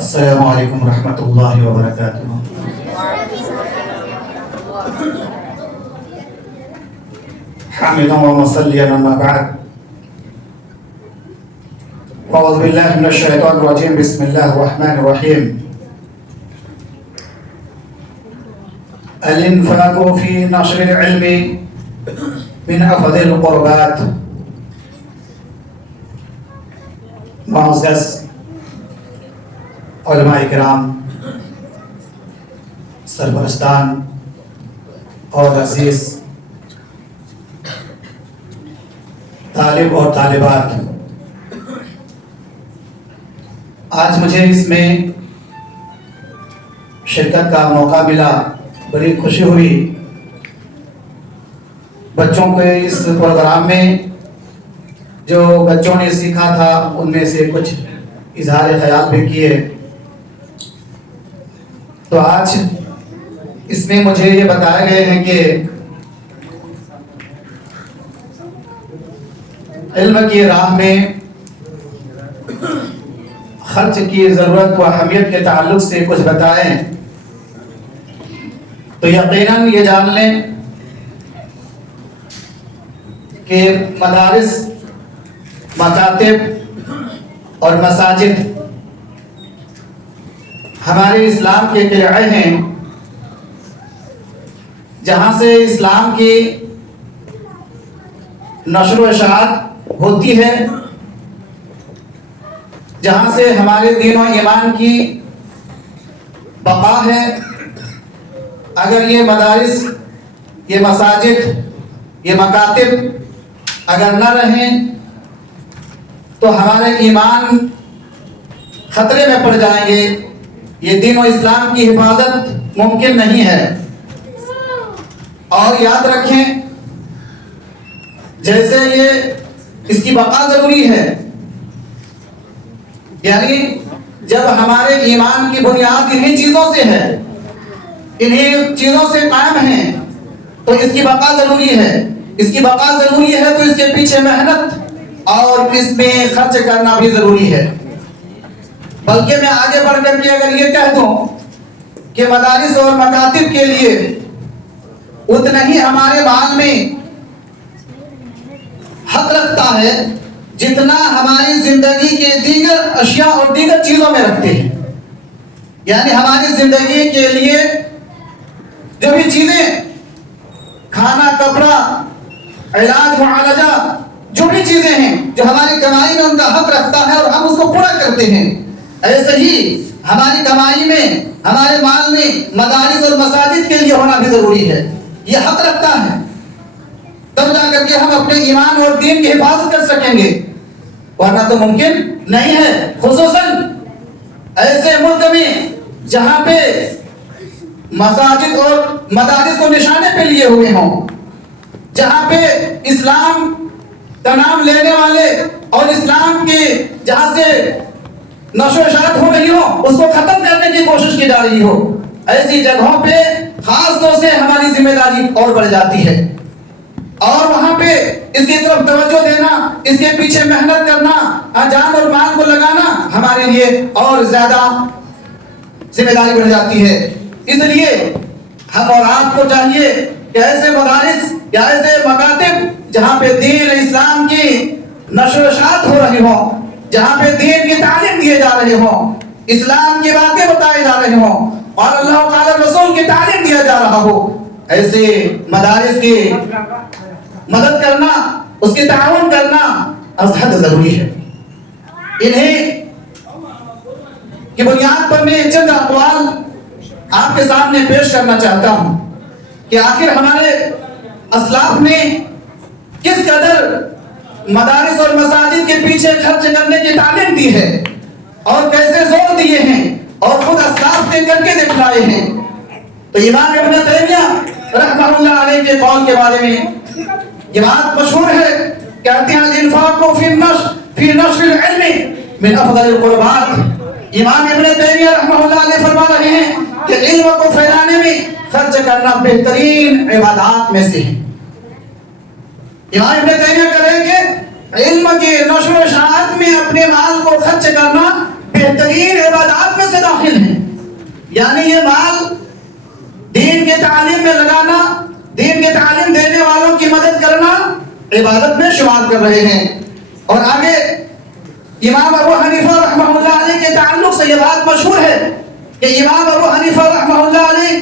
السلام علیکم ورحمۃ اللہ وبرکاتہ۔ حامدا و مصلیا اما بعد، اعوذ باللہ من الشیطان الرجیم، بسم اللہ الرحمن الرحیم۔ الانفاق فی نشر العلم من افضل القربات۔ معزز علماء کرام، سرپرستان اور عزیز طالب اور طالبات، آج مجھے اس میں شرکت کا موقع ملا، بڑی خوشی ہوئی۔ بچوں کے اس پروگرام میں جو بچوں نے سیکھا تھا ان میں سے کچھ اظہار خیال بھی کیے، تو آج اس میں مجھے یہ بتایا گئے ہیں کہ علم کی راہ میں خرچ کی ضرورت و اہمیت کے تعلق سے کچھ بتائیں، تو یقیناً یہ جان لیں کہ مدارس، مکاتب اور مساجد ہمارے اسلام کے قلعے ہیں، جہاں سے اسلام کی نشر و اشاعت ہوتی ہے، جہاں سے ہمارے دین و ایمان کی بقا ہے۔ اگر یہ مدارس، یہ مساجد، یہ مکاتب اگر نہ رہیں تو ہمارے ایمان خطرے میں پڑ جائیں گے، یہ دین و اسلام کی حفاظت ممکن نہیں ہے۔ اور یاد رکھیں، جیسے یہ اس کی بقا ضروری ہے، یعنی جب ہمارے ایمان کی بنیاد انہی چیزوں سے ہے، انہی چیزوں سے قائم ہیں، تو اس کی بقا ضروری ہے۔ اس کی بقا ضروری ہے تو اس کے پیچھے محنت اور اس میں خرچ کرنا بھی ضروری ہے۔ بلکہ میں آگے بڑھ کر کے اگر یہ کہہ دوں کہ مدارس اور مکاتب کے لیے اتنا ہی ہمارے مال میں حق رکھتا ہے جتنا ہماری زندگی کے دیگر اشیاء اور دیگر چیزوں میں رکھتے ہیں۔ یعنی ہماری زندگی کے لیے جو بھی چیزیں، کھانا، کپڑا، علاج، معالجہ، جو بھی چیزیں ہیں جو ہماری کمائی میں ان کا حق رکھتا ہے اور ہم اس کو پورا کرتے ہیں، ایسے ہی ہماری کمائی میں، ہمارے مال میں مدارس اور مساجد کے لیے ہونا بھی ضروری ہے۔ یہ حق رکھتا ہے، تب جا کر کے ہم اپنے ایمان اور دین کی حفاظت کر سکیں گے، ورنہ تو ممکن نہیں ہے۔ خصوصاً ایسے ملک میں جہاں پہ مساجد اور مدارس کو نشانے پہ لیے ہوئے ہوں، جہاں پہ اسلام کا نام لینے والے اور اسلام کے جہاں سے نشر و اشاعت ہو رہی ہو اس کو ختم کرنے کی کوشش کی جا رہی ہو، ایسی جگہوں پہ خاص طور سے ہماری ذمہ داری اور بڑھ جاتی ہے، اور وہاں پہ اس کی طرف توجہ دینا، اس کے پیچھے محنت کرنا، جان اور مال کو لگانا ہمارے لیے اور زیادہ ذمہ داری بڑھ جاتی ہے۔ اس لیے ہم اور آپ کو چاہیے کہ ایسے مدارس یا ایسے مکاتب جہاں پہ دین اسلام کی نشر و اشاعت ہو رہی ہوں، جہاں پہ دین کی تعلیم دیے جا رہے ہوں، اسلام کی باتیں بتائے جا رہے ہوں اور اللہ تعالی رسول کی تعلیم دیا جا رہا ہو، ایسے مدارس کی مدد کرنا، اس کی تعاون کرنا از حد ضروری ہے۔ انہیں کی بنیاد پر میں چند اقوال آپ کے سامنے پیش کرنا چاہتا ہوں کہ آخر ہمارے اسلاف نے کس قدر مدارس اور مساجد کے پیچھے خرچ کرنے کی تعلیم دی ہے اور کیسے زور دیے ہیں اور خود اسلاف نے کر کے دکھلائے ہیں۔ تو امام ابن تیمیہ رحمہ اللہ علیہ کے قول کے بارے میں یہ بات مشہور ہے، کہتے ہیں الانفاق فی نشر العلم من افضل القربات۔ امام ابن تیمیہ رحمہ اللہ علیہ فرما رہے ہیں کہ علم کو پھیلانے میں خرچ کرنا بہترین عبادات میں سے ہے۔ امام ابن تیمیہ کہیں گے علم کے نشر و اشاعت میں اپنے مال کو خرچ کرنا بہترین عبادات میں سے داخل ہیں. یعنی یہ مال دین کے تعلیم میں لگانا، دین کے تعلیم دینے والوں کی مدد کرنا عبادت میں شمار کر رہے ہیں. اور آگے امام ابو حنیفہ رحمہ اللہ علیہ کے تعلق سے یہ بات مشہور ہے کہ امام ابو حنیفہ رحمہ اللہ علیہ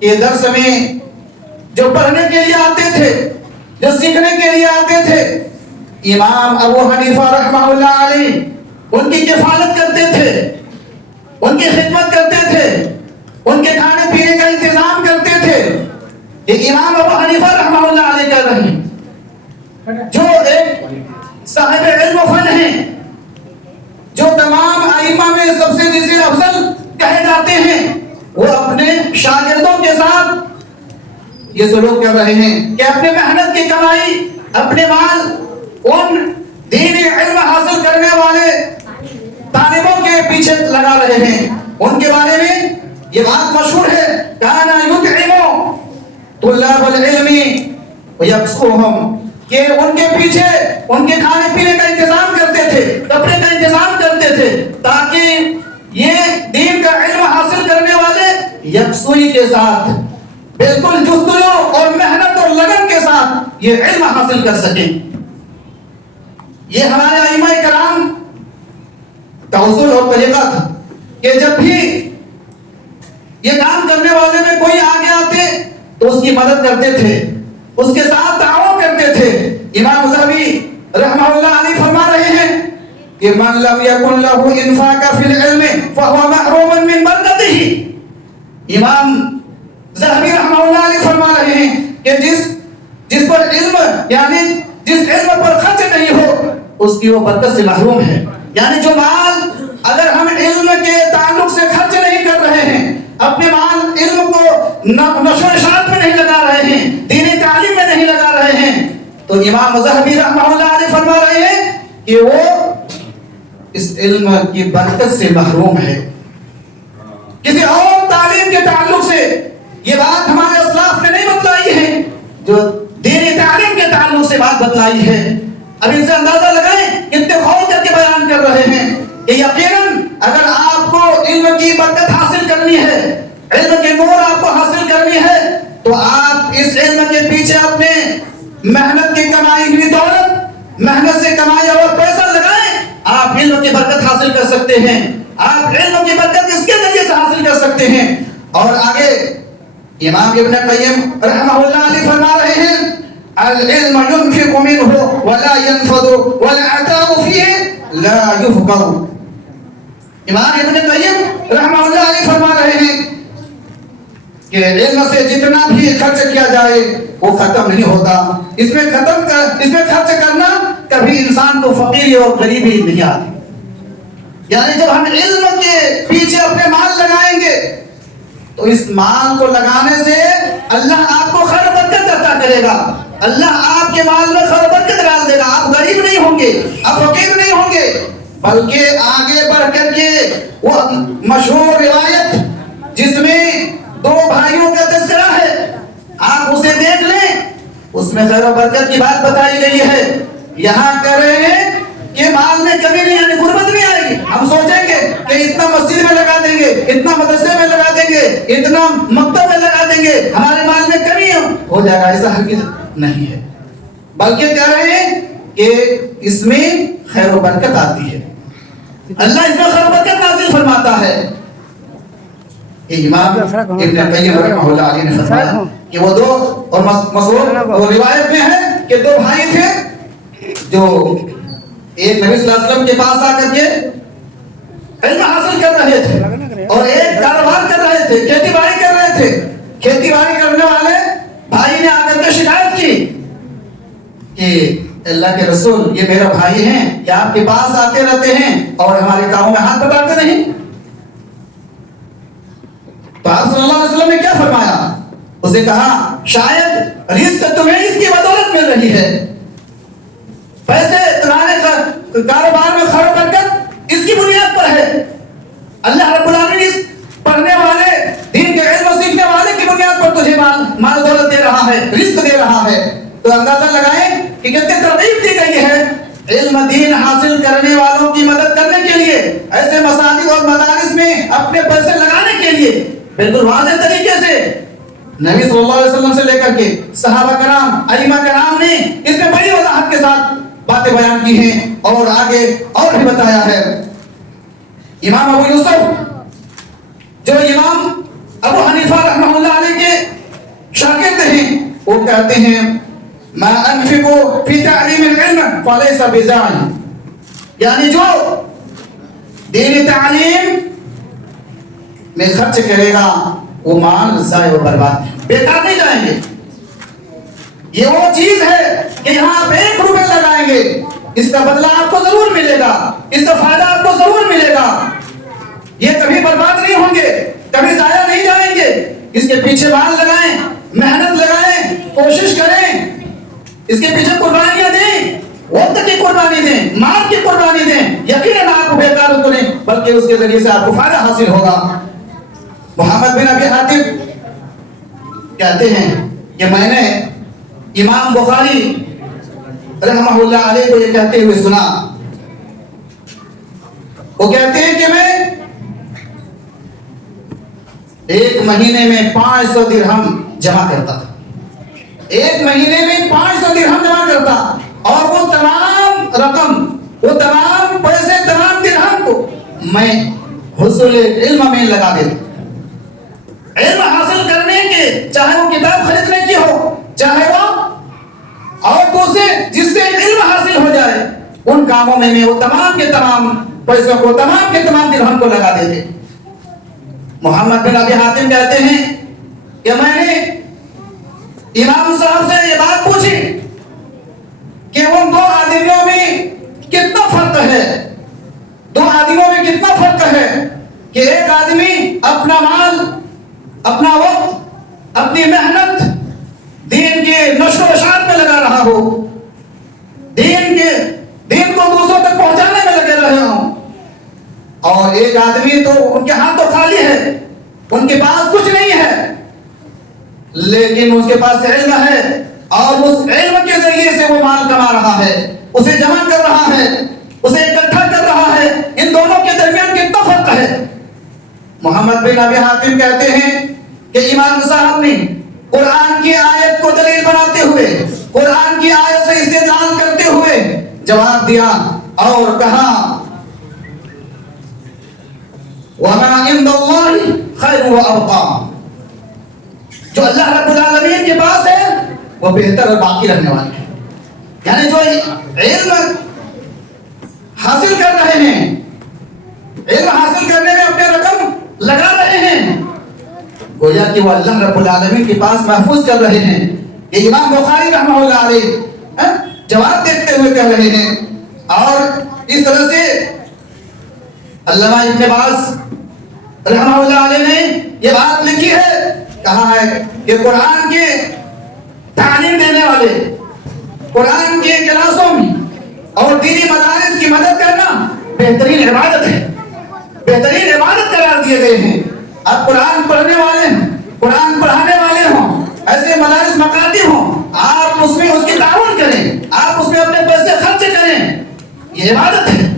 کے درس میں جو پڑھنے کے لیے آتے تھے، جو سیکھنے کے لیے آتے تھے، امام ابو حنیفہ رحمہ اللہ علیہ ان کی کفالت کرتے تھے، ان کی خدمت کرتے تھے، ان کے کھانے پینے کا انتظام کرتے تھے. یہ امام ابو حنیفہ رحمہ اللہ علیہ کہہ رہے ہیں، جو ایک صاحب علم و فن ہیں، جو تمام ائمہ میں سب سے جسے افضل کہے جاتے ہیں، وہ اپنے شاگردوں کے ساتھ یہ سلوک کر رہے ہیں کہ اپنے محنت کی کمائی، اپنے مال ان دینی علم حاصل کرنے والے طالبوں کے پیچھے لگا رہے ہیں. ان کے بارے میں یہ بات مشہور ہے، کانا یطعم طلاب العلم ویکسوہم، کہ ان کے پیچھے ان کے کھانے پینے کا انتظام کرتے تھے، کپڑے کا انتظام کرتے تھے، تاکہ یہ دین کا علم حاصل کرنے والے یکسوئی کے ساتھ، بالکل جستجو اور محنت اور لگن کے ساتھ یہ علم حاصل کر سکیں. یہ ہمارے ائمہ کرام کا اصول اور طریقہ تھا کہ جب بھی یہ کام کرنے والے میں کوئی آگے آتے تو اس کی مدد کرتے تھے، اس کے ساتھ تعاون کرتے تھے. امام ذہبی رحمہ اللہ علیہ فرما رہے ہیں کہ من لم یکن له انفاق فی العلم فهو محروم من برکتہ. امام ذہبی رحمہ اللہ علیہ فرما رہے ہیں کہ جس پر علم یعنی جس علم پر خرچ نہیں ہو اس کی وہ برکت سے محروم ہے. یعنی جو مال اگر ہم علم کے تعلق سے خرچ نہیں کر رہے ہیں، اپنے مال علم کو نشر و اشاعت میں نہیں لگا رہے ہیں، دینی تعلیم میں نہیں لگا رہے ہیں، تو امام ذہبی رحمہ اللہ علیہ فرما رہے ہیں کہ وہ اس علم کی برکت سے محروم ہے. کسی اور تعلیم کے تعلق سے یہ بات ہمارے اسلاف نے نہیں بتلائی ہے، جو دینی تعلیم کے تعلق سے بات بتلائی ہے. اب ان سے اندازہ لگائیں کتنے غور کر کے بیان کر رہے ہیں کہ یقیناً اگر آپ کو علم کی برکت حاصل کرنی ہے، علم کی نور آپ کو حاصل کرنی ہے، تو آپ اس علم کے پیچھے اپنے محنت کی کمائی ہوئی دولت، محنت سے کمائی اور پیسہ لگائیں، آپ علم کی برکت حاصل کر سکتے ہیں. آپ علم کی برکت اس کے ذریعے سے حاصل کر سکتے ہیں. اور آگے امام ابن قیم رحمہ اللہ علیہ فرما رہے ہیں العلم ينفق منه ولا ينفض والعطاء فيه لا يفقر. امام ابن قیم رحمہ اللہ علیہ فرما رہے ہیں کہ علم سے جتنا بھی خرچ کیا جائے وہ ختم نہیں ہوتا. اس میں خرچ کرنا کبھی انسان کو فقیری اور غریبی نہیں آتی. یعنی جب ہم علم کے پیچھے اپنے مال لگائیں گے تو اس مال کو لگانے سے اللہ آپ کو خیر برکت عطا کرے گا. اللہ آپ کے مال میں خیر برکت ڈال دے گا. آپ غریب نہیں ہوں گے، آپ فقیر نہیں ہوں گے، بلکہ آگے بڑھ کر کے وہ مشہور روایت جس میں دو بھائیوں کا تذکرہ ہے، آپ اسے دیکھ لیں، اس میں خیر و برکت کی بات بتائی گئی ہے. یہاں کہہ رہے ہیں کہ مال میں کمی نہیں، یعنی غربت نہیں آئے گی. ہم سوچیں گے کہ اتنا مسجد میں لگا دیں گے، اتنا مدرسے میں لگا دیں گے، اتنا مکتب میں لگا دیں گے، ہمارے مال میں کمی ہو جائے گا. ایسا حقیقت نہیں ہے، بلکہ کہہ رہے ہیں کہ اس میں خیر و برکت آتی ہے، اللہ اس میں خیر و برکت نازل فرماتا ہے. امام ابن قیم رحمہ اللہ علیہ نے فرمایا کہ وہ دو، اور مشہور وہ روایت میں ہے کہ دو بھائی تھے جو ایک نبی صلی اللہ علیہ وسلم کے پاس آ کر کے علم حاصل کر رہے تھے اور ایک کاروبار کر رہے تھے، کھیتی باڑی کر رہے تھے. کھیتی باڑی کرنے والے بھائی نے آ کر کے شکایت کی کہ اللہ کے رسول یہ میرا بھائی ہیں، یہ آپ کے پاس آتے رہتے ہیں اور ہمارے کاموں میں ہاتھ بٹاتے نہیں. تو آپ صلی اللہ علیہ وسلم نے کیا فرمایا؟ اسے کہا شاید رزق تمہیں اس کی بدولت مل رہی ہے، پیسے تمہارے کاروبار میں خیر و برکت اس کی بنیاد پر ہے. اللہ رب العالمین اس پڑھنے والے دین کے علم و سیکھنے والے کی بنیاد پر تجھے مال دولت دے رہا ہے، رزق دے رہا ہے. تو اندازہ لگائیں کہ کتنے ترغیب دی گئی ہے علم دین حاصل کرنے والوں کی مدد کرنے کے لیے، ایسے مساجد اور مدارس میں اپنے پیسے لگانے کے لیے بالکل واضح طریقے سے نبی صلی اللہ علیہ وسلم سے لے کر کے صحابہ کرام، ائمہ کرام نے اس میں بڑی وضاحت کے ساتھ باتیں بیان کی ہیں اور آگے اور بھی بتایا ہے۔ امام ابو یوسف جو امام ابو حنیفہ رحمہ اللہ علیہ کے شاگرد ہیں، وہ کہتے ہیں ما انفق فی تعلیم العلم فلیس بزعم، یعنی جو دینی تعلیم میں خرچ کرے گا وہ مال ضائع و برباد، بیکار نہیں جائیں گے۔ یہ وہ چیز ہے کہ یہاں آپ 1 روپے لگائیں گے، اس کا بدلہ آپ کو ضرور ملے گا، اس کا فائدہ آپ کو ضرور ملے گا، یہ کبھی برباد نہیں ہوں گے، کبھی ضائع نہیں جائیں گے۔ اس کے پیچھے مال لگائیں، محنت لگائیں، کوشش کریں، اس کے پیچھے قربانیاں دیں، وقت کی قربانی دیں، مال کی قربانی دیں، یقیناً آپ کو بیکار تو نہیں بلکہ اس کے ذریعے سے آپ کو فائدہ حاصل ہوگا۔ محمد بن ابی حاتم کہتے ہیں کہ میں نے امام بخاری رحمہ اللہ علیہ کو یہ کہتے ہوئے سنا، وہ کہتے ہیں کہ میں 1 مہینے میں 500 درہم جمع کرتا تھا، 1 مہینے میں 500 درہم جمع کرتا، اور وہ تمام رقم، وہ تمام پیسے، تمام درہم کو میں حصول علم میں لگا دیتا، علم حاصل کرنے کے، چاہے وہ کتاب خریدنے کی ہو، چاہے وہ اور دوسرے جس سے علم حاصل ہو جائے، ان کاموں میں میں وہ تمام کے تمام پیسوں کو، تمام کے تمام درہم کو لگا دیتے۔ محمد بن ابی حاتم کہتے ہیں کہ میں نے امام صاحب سے یہ بات پوچھی کہ ان 2 آدمیوں میں کتنا فرق ہے، 2 آدمیوں میں کتنا فرق ہے کہ ایک آدمی اپنا مال، اپنا وقت، اپنی محنت دین کے نشر و اشاعت میں لگا رہا ہو، دین کو دوسروں تک پہنچانے میں لگے رہے ہوں، اور ایک آدمی تو ان کے ہاتھ تو خالی ہے، ان کے پاس کچھ نہیں ہے، لیکن اس کے پاس علم ہے اور اس علم کے ذریعے سے وہ مال کما رہا ہے، اسے جمع کر رہا ہے، اسے اکٹھا کر رہا ہے، ان دونوں کے درمیان کتنا فرق ہے۔ محمد بن ابی حاتم کہتے ہیں کہ امام صاحب نے قرآن کی آیت کو دلیل بناتے ہوئے، قرآن کی آیت سے استدلال کرتے ہوئے جواب دیا اور کہا وَمَا عِنْدَ اللَّهِ خَيْرٌ وَأَبْقَىٰ، جو اللہ رب العالمین کے پاس ہے وہ بہتر اور باقی رہنے والا ہے۔ یعنی جو علم حاصل کر رہے ہیں، علم حاصل کرنے میں اپنے رقم لگا رہے ہیں، گویا کہ وہ اللہ رب العالمین کے پاس محفوظ کر رہے ہیں۔ یہ امام بخاری رحمہ اللہ علیہ جواب دیتے ہوئے کہہ رہے ہیں، اور اس طرح سے علامہ ابن باز رحمہ اللہ علیہ نے یہ بات لکھی ہے، کہا ہے کہ قرآن کے تعلیم دینے والے، قرآن کے کلاسوں میں اور دینی مدارس کی مدد کرنا بہترین عبادت ہے، بہترین عبادت قرار دیے گئے ہیں۔ اب قرآن پڑھنے والے ہیں، قرآن پڑھانے والے ہوں، ایسے مدارس مکاتب ہوں، آپ اس میں اس کی تعاون کریں، آپ اس میں اپنے پیسے خرچ کریں، یہ عبادت ہے،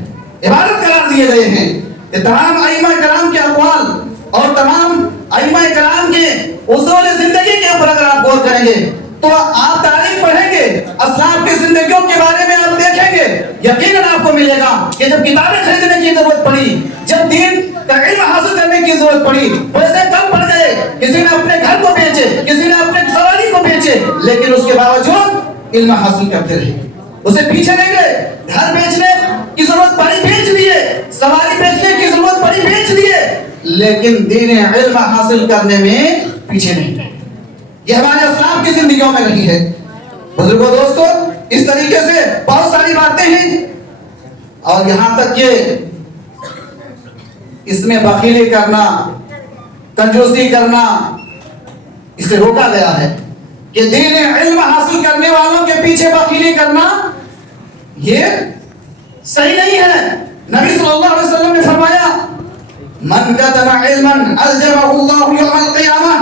عبادت قرار دیے گئے ہیں۔ یہ تمام ائمہ کرام کے اقوال اور تمام ائمہ کرام کے اصول زندگی کے اوپر اگر آپ غور کریں گے تو آپ تاریخ پڑھیں گے، اسلاف کی زندگیوں کے بارے میں آپ دیکھیں گے، یقیناً آپ کو ملے گا کہ جب کتابیں خریدنے کی ضرورت پڑی، جب دین کا علم حاصل کرنے کی ضرورت پڑی، پیسے کم پڑ گئے، کسی نے اپنے گھر کو بیچے، کسی نے اپنے سواری کو بیچے، لیکن اس کے باوجود علم حاصل کرتے رہے، اسے پیچھے نہیں گئے، گھر بیچنے کی ضرورت پڑی بیچ دیے، سواری بیچنے کی ضرورت پڑی بیچ دیے، لیکن دین علم حاصل کرنے میں پیچھے نہیں گئے۔ یہ ہمارے اسلاف کی زندگیوں میں رہی ہے۔ بزرگوں، دوستوں، اس طریقے سے بہت ساری باتیں ہیں، اور یہاں تک کہ اس میں بخیلی کرنا، کنجوسی کرنا، اسے روکا گیا ہے کہ دین علم حاصل کرنے والوں کے پیچھے بخیلی کرنا یہ صحیح نہیں ہے۔ نبی صلی اللہ علیہ وسلم نے فرمایا من کتم علما الجمہ اللہ یوم القیامہ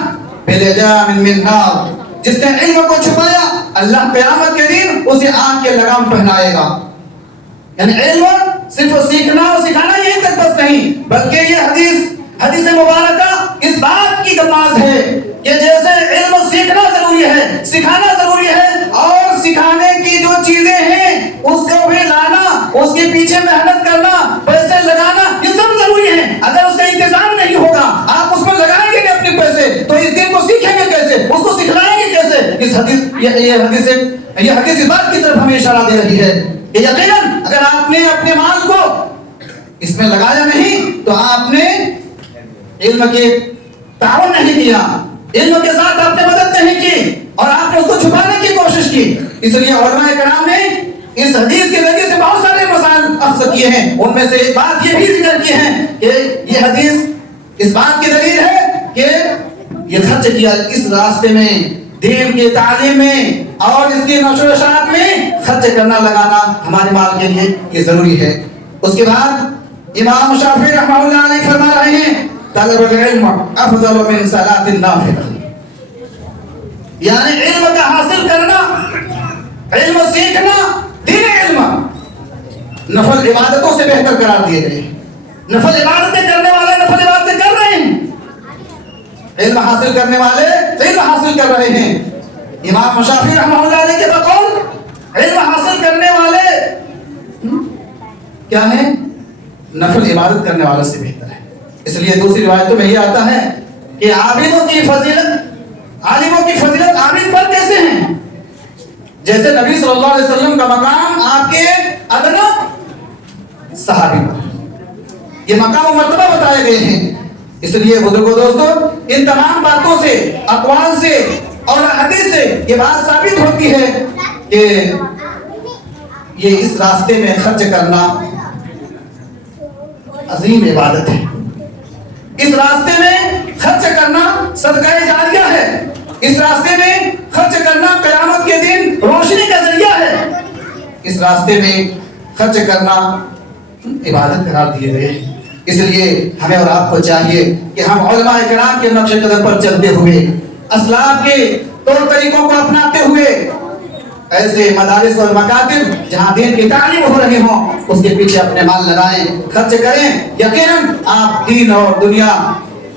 بلجام من نار، جس نے علم کو چھپایا اللہ قیامت کے دن اسے آگ کے لگام پہنائے گا۔ یعنی علم صرف سیکھنا اور سکھانا یہی تک بس نہیں، بلکہ یہ حدیث مبارکہ اس بات کی نماز ہے کہ جیسے علم سیکھنا ضروری ہے، سکھانا ضروری ہے، اور سکھانے کی جو چیزیں ہیں اس کو بھی لانا، اس کے پیچھے محنت کرنا، پیسے لگانا، یہ سب ضروری ہے۔ اگر اس کا انتظام نہیں ہوگا، آپ اس میں لگائیں گے اپنے پیسے، تو اس دین کو سیکھیں گے کیسے، اس کو سکھلائیں گے کیسے؟ یہ حدیث اس بات کی طرف ہمیں اشارہ دے رہی ہے کہ یقیناً اگر آپ نے اپنے مال کو اس میں لگایا نہیں تو آپ نے علم کے تعاون نہیں کیا، علم کے ساتھ آپ نے مدد نہیں کی، اور آپ نے اس کو چھپانے کی کوشش کی۔ اس لیے علماء کرام نے اس حدیث کے ذریعے سے بہت سارے مسائل اخذ کیے ہیں، ان میں سے ایک بات یہ بھی ذکر کی ہے کہ یہ حدیث اس بات کی دلیل ہے کہ یہ خرچ کیا اس راستے میں، دین کے تعلیم میں اور اس کی نشر و اشاعت میں خرچ کرنا، لگانا ہمارے مال کے لیے یہ ضروری ہے۔ اس کے بعد امام شافعی رحمہ اللہ علیہ فرما رہے ہیں طلب العلم افضل من صلاۃ النافلہ، یعنی علم کا حاصل کرنا، علم سیکھنا، دین علم نفل عبادتوں سے بہتر قرار دیے گئے۔ نفل عبادتیں کرنے والے نفل عبادتیں کر رہے ہیں، علم حاصل کرنے والے علم حاصل کر رہے ہیں۔ امام شافعی رحمہ اللہ علیہ کے بقول علم حاصل کرنے والے کیا ہیں؟ نفل عبادت کرنے والوں سے بہتر ہے۔ اس لیے دوسری روایتوں میں یہ آتا ہے کہ عابدوں کی فضیلت، عالموں کی فضیلت عابد پر کیسے ہیں؟ جیسے نبی صلی اللہ علیہ وسلم کا مقام آپ کے ادنا صحابی پر، یہ مقام و مرتبہ بتائے گئے ہیں۔ اس لیے بزرگوں دوستوں، ان تمام باتوں سے، اقوال سے اور حدیث سے یہ بات ثابت ہوتی ہے کہ یہ اس راستے میں خرچ کرنا عظیم عبادت ہے، اس راستے میں خرچ کرنا صدقہ جاریہ ہے، اس راستے میں خرچ کرنا قیامت کے دن روشنی کا ذریعہ ہے، اس راستے میں خرچ کرنا عبادت قرار دیے گئے۔ اس لیے ہمیں اور آپ کو چاہیے کہ ہم علماء کرام کے نقش قدم پر چلتے ہوئے، اسلاف کے طور طریقوں کو اپناتے ہوئے، ایسے مدارس اور مکاتب جہاں دین کی تعلیم ہو رہے ہوں اس کے پیچھے اپنے مال لگائیں، خرچ کریں۔ یقیناً آپ دین اور دنیا،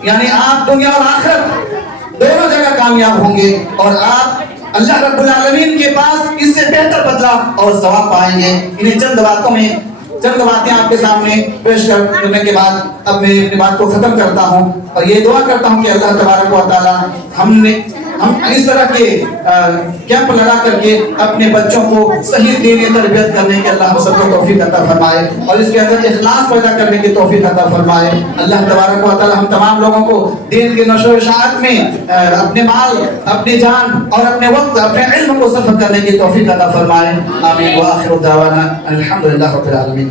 یعنی آپ دنیا اور آخرت دونوں جگہ کامیاب ہوں گے، اور آپ اللہ رب العالمین کے پاس اس سے بہتر بدلہ اور ثواب پائیں گے۔ انہیں چند باتیں آپ کے سامنے پیش کرنے کے بعد اب میں اپنی بات کو ختم کرتا ہوں، اور یہ دعا کرتا ہوں کہ اللہ تبارک و تعالی ہم اس طرح کے کیمپ لگا کر کے اپنے بچوں کو صحیح دینی تربیت کرنے کے اللہ ہم سب کو توفیق عطا فرمائے، اور اس کے اندر اخلاص پیدا کرنے کی توفیق عطا فرمائے۔ اللہ تبارک و تعالی ہم تمام لوگوں کو دین کی نشر و اشاعت میں اپنے مال، اپنی جان اور اپنے وقت، اپنے علم کو صرف کرنے کی توفیق عطا فرمائے۔ آمین۔ وآخر دعوانا الحمدللہ رب العالمین۔